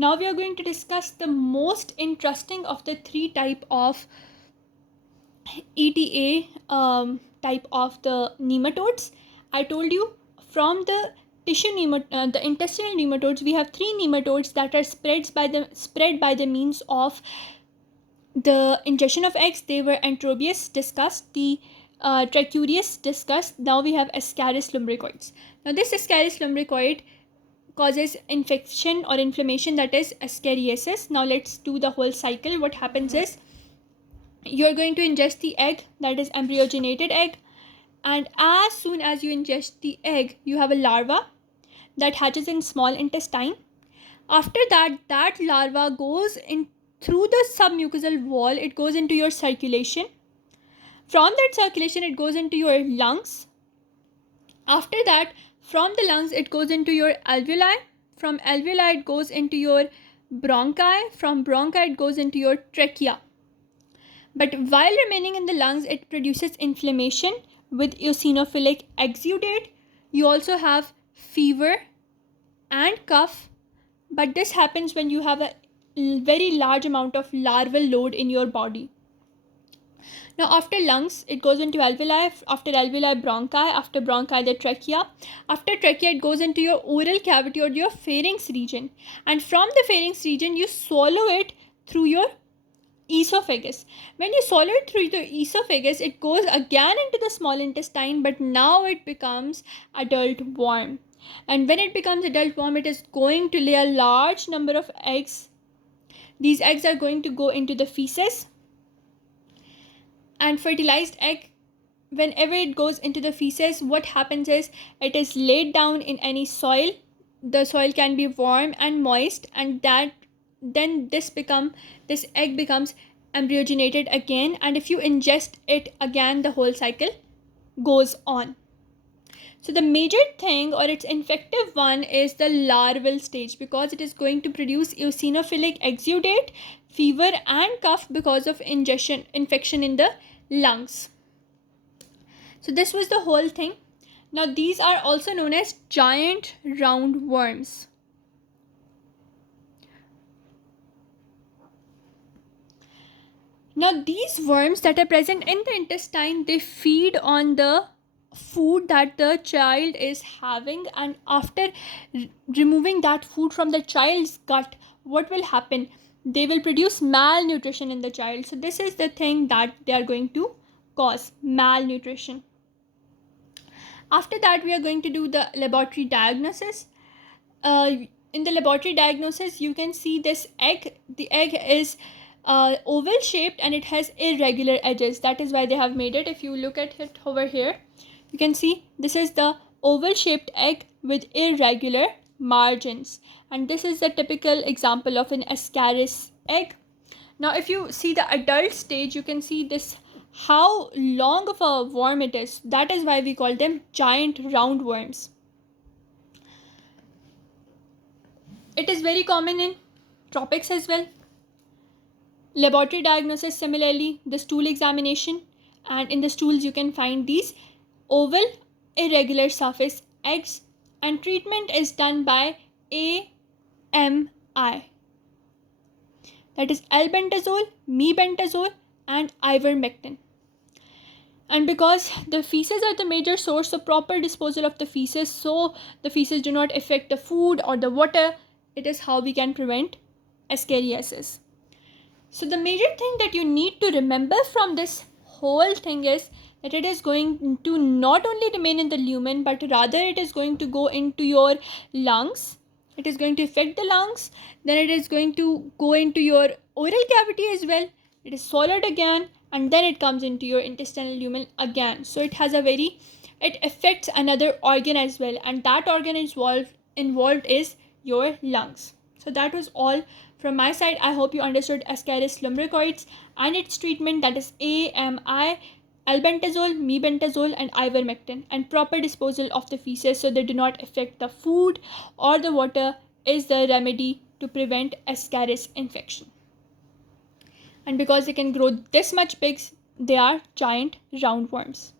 Now we are going to discuss the most interesting of the three type of ETA type of the nematodes. I told you from the the intestinal nematodes, we have three nematodes that are spread by the means of the ingestion of eggs. They were Enterobius discussed, the Trichuris discussed. Now we have Ascaris lumbricoids. Now this Ascaris lumbricoid causes infection or inflammation, that is ascariasis. Now let's do the whole cycle. What happens is you are going to ingest the egg, that is embryogenated egg, and as soon as you ingest the egg, you have a larva that hatches in small intestine. After that, that larva goes in through the submucosal wall, it goes into your circulation. From that circulation, it goes into your lungs. After that, from the lungs, it goes into your alveoli. From alveoli, it goes into your bronchi. From bronchi, it goes into your trachea. But while remaining in the lungs, it produces inflammation with eosinophilic exudate. You also have fever and cough, but this happens when you have a very large amount of larval load in your body. Now after lungs, it goes into alveoli. After alveoli, bronchi. After bronchi, the trachea. After trachea, it goes into your oral cavity or your pharynx region. And from the pharynx region, you swallow it through your esophagus. When you swallow it through the esophagus, it goes again into the small intestine, but now it becomes adult worm. And when it becomes adult worm, it is going to lay a large number of eggs. These eggs are going to go into the feces, and fertilized egg, whenever it goes into the feces, what happens is it is laid down in any soil. The soil can be warm and moist, and that then this egg becomes embryogenated again, and if you ingest it again, the whole cycle goes on. So the major thing, or its infective one, is the larval stage, because it is going to produce eosinophilic exudate, fever and cough because of infection in the lungs. So this was the whole thing. Now these are also known as giant roundworms. Now these worms that are present in the intestine, they feed on the food that the child is having, and after removing that food from the child's gut, what will happen? They will produce malnutrition in the child. So this is the thing that they are going to cause, malnutrition. After that, we are going to do the laboratory diagnosis. In the laboratory diagnosis, you can see this egg. The egg is oval shaped and it has irregular edges. That is why they have made it. If you look at it over here, you can see this is the oval shaped egg with irregular margins, and this is the typical example of an Ascaris egg. Now if you see the adult stage, you can see this, how long of a worm it is. That is why we call them giant roundworms. It is very common in tropics as well. Laboratory diagnosis, similarly, the stool examination, and in the stools you can find these oval irregular surface eggs, and treatment is done by AMI, that is albendazole, mebendazole and ivermectin. And because the feces are the major source of proper disposal of the feces, so the feces do not affect the food or the water, it is how we can prevent ascariasis. So the major thing that you need to remember from this whole thing is that it is going to not only remain in the lumen, but rather it is going to go into your lungs. It is going to affect the lungs. Then it is going to go into your oral cavity as well. It is swallowed again, and then it comes into your intestinal lumen again. So it affects another organ as well, and that organ involved is your lungs. So that was all from my side. I hope you understood Ascaris lumbricoids and its treatment, that is AMI, albendazole, mebendazole and ivermectin, and proper disposal of the feces so they do not affect the food or the water is the remedy to prevent Ascaris infection. And because they can grow this much big, they are giant roundworms.